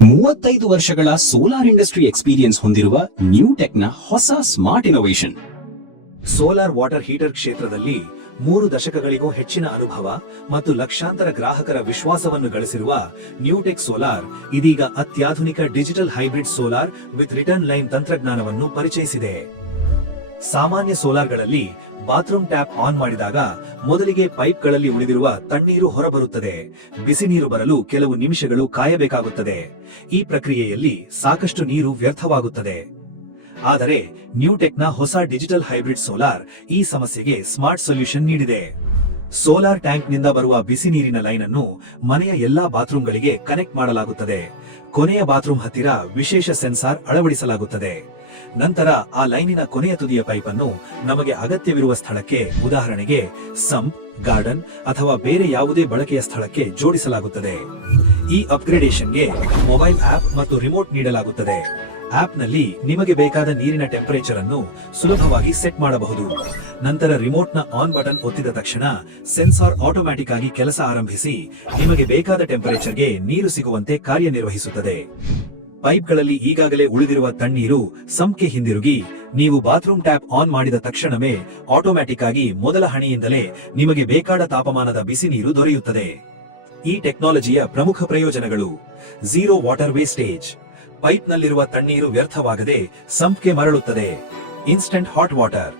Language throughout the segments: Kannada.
35 ವರ್ಷಗಳ ಸೋಲಾರ್ ಇಂಡಸ್ಟ್ರಿ ಎಕ್ಸ್ಪೀರಿಯನ್ಸ್ ಹೊಂದಿರುವ ನ್ಯೂಟೆಕ್ನ ಹೊಸ smart innovation. Solar water heater ಕ್ಷೇತ್ರದಲ್ಲಿ 3 ದಶಕಗಳಿಗೂ ಹೆಚ್ಚಿನ ಅನುಭವ ಮತ್ತು ಲಕ್ಷಾಂತರ ಗ್ರಾಹಕರ ವಿಶ್ವಾಸವನ್ನು ಗಳಿಸಿರುವ ನ್ಯೂಟೆಕ್ ಸೋಲಾರ್ ಇದೀಗ ಅತ್ಯಾಧುನಿಕ digital hybrid solar with return line ತಂತ್ರಜ್ಞಾನವನ್ನು ಪರಿಚಯಿಸಿದೆ. ಸಾಮಾನ್ಯ ಸೋಲಾರ್ಗಳಲ್ಲಿ ಬಾತ್ರೂಮ್ ಟ್ಯಾಪ್ ಆನ್ ಮಾಡಿದಾಗ ಮೊದಲಿಗೆ ಪೈಪ್ಗಳಲ್ಲಿ ಉಳಿದಿರುವ ತಣ್ಣೀರು ಹೊರಬರುತ್ತದೆ. ಬಿಸಿ ನೀರು ಬರಲು ಕೆಲವು ನಿಮಿಷಗಳು ಕಾಯಬೇಕಾಗುತ್ತದೆ. ಈ ಪ್ರಕ್ರಿಯೆಯಲ್ಲಿ ಸಾಕಷ್ಟು ನೀರು ವ್ಯರ್ಥವಾಗುತ್ತದೆ. ಆದರೆ ನ್ಯೂಟೆಕ್ನ ಹೊಸ ಡಿಜಿಟಲ್ ಹೈಬ್ರಿಡ್ ಸೋಲಾರ್ ಈ ಸಮಸ್ಯೆಗೆ ಸ್ಮಾರ್ಟ್ ಸೊಲ್ಯೂಷನ್ ನೀಡಿದೆ. ಸೋಲಾರ್ ಟ್ಯಾಂಕ್ನಿಂದ ಬರುವ ಬಿಸಿ ನೀರಿನ ಲೈನ್ ಅನ್ನು ಮನೆಯ ಎಲ್ಲಾ ಬಾತ್ರೂಮ್ಗಳಿಗೆ ಕನೆಕ್ಟ್ ಮಾಡಲಾಗುತ್ತದೆ. ಕೊನೆಯ ಬಾತ್ರೂಮ್ ಹತ್ತಿರ ವಿಶೇಷ ಸೆನ್ಸಾರ್ ಅಳವಡಿಸಲಾಗುತ್ತದೆ. ನಂತರ ಆ ಲೈನಿನ ಕೊನೆಯ ತುದಿಯ ಪೈಪ್ ಅನ್ನು ನಮಗೆ ಅಗತ್ಯವಿರುವ ಸ್ಥಳಕ್ಕೆ, ಉದಾಹರಣೆಗೆ ಸಂಪ್, ಗಾರ್ಡನ್ ಅಥವಾ ಬೇರೆ ಯಾವುದೇ ಬಳಕೆಯ ಸ್ಥಳಕ್ಕೆ ಜೋಡಿಸಲಾಗುತ್ತದೆ. ಈ ಅಪ್ಗ್ರೇಡೇಷನ್ಗೆ ಮೊಬೈಲ್ ಆಪ್ ಮತ್ತು ರಿಮೋಟ್ ನೀಡಲಾಗುತ್ತದೆ. ಆಪ್ನಲ್ಲಿ ನಿಮಗೆ ಬೇಕಾದ ನೀರಿನ ಟೆಂಪರೇಚರ್ ಅನ್ನು ಸುಲಭವಾಗಿ ಸೆಟ್ ಮಾಡಬಹುದು. ನಂತರ ರಿಮೋಟ್ನ ಆನ್ ಬಟನ್ ಒತ್ತಿದ ತಕ್ಷಣ ಸೆನ್ಸಾರ್ ಆಟೋಮ್ಯಾಟಿಕ್ ಆಗಿ ಕೆಲಸ ಆರಂಭಿಸಿ ನಿಮಗೆ ಬೇಕಾದ ಟೆಂಪರೇಚರ್ಗೆ ನೀರು ಸಿಗುವಂತೆ ಕಾರ್ಯನಿರ್ವಹಿಸುತ್ತದೆ. ಪೈಪ್ಗಳಲ್ಲಿ ಈಗಾಗಲೇ ಉಳಿದಿರುವ ತಣ್ಣೀರು ಸಂಪ್ಗೆ ಹಿಂದಿರುಗಿ ನೀವು ಬಾತ್ರೂಮ್ ಟ್ಯಾಪ್ ಆನ್ ಮಾಡಿದ ತಕ್ಷಣವೇ ಆಟೋಮ್ಯಾಟಿಕ್ ಆಗಿ ಮೊದಲ ಹನಿಯಿಂದಲೇ ನಿಮಗೆ ಬೇಕಾದ ತಾಪಮಾನದ ಬಿಸಿ ನೀರು ದೊರೆಯುತ್ತದೆ. ಈ ಟೆಕ್ನಾಲಜಿಯ ಪ್ರಮುಖ ಪ್ರಯೋಜನಗಳು: ಝೀರೋ ವಾಟರ್ ವೇಸ್ಟೇಜ್, ಪೈಪ್ನಲ್ಲಿರುವ ತಣ್ಣೀರು ವ್ಯರ್ಥವಾಗದೆ ಸಂಪ್ಗೆ ಮರಳುತ್ತದೆ. Instant hot water,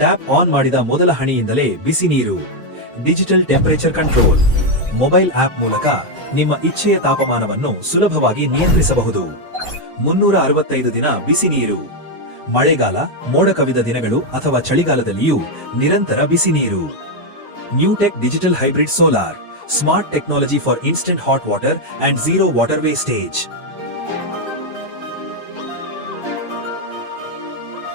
tap on ಮಾಡಿದ ಮೊದಲ ಹನಿಯಿಂದಲೇ ಬಿಸಿ ನೀರು. Digital temperature control, mobile app ಮೂಲಕ ನಿಮ್ಮ ಇಚ್ಛೆಯ ತಾಪಮಾನವನ್ನು ಸುಲಭವಾಗಿ ನಿಯಂತ್ರಿಸಬಹುದು. 365 ದಿನ ಬಿಸಿ ನೀರು, ಮಳೆಗಾಲ, ಮೋಡ ಕವಿದ ದಿನಗಳು ಅಥವಾ ಚಳಿಗಾಲದಲ್ಲಿಯೂ ನಿರಂತರ ಬಿಸಿ ನೀರು. Newtech digital hybrid solar, smart technology for instant hot water and zero water wastage.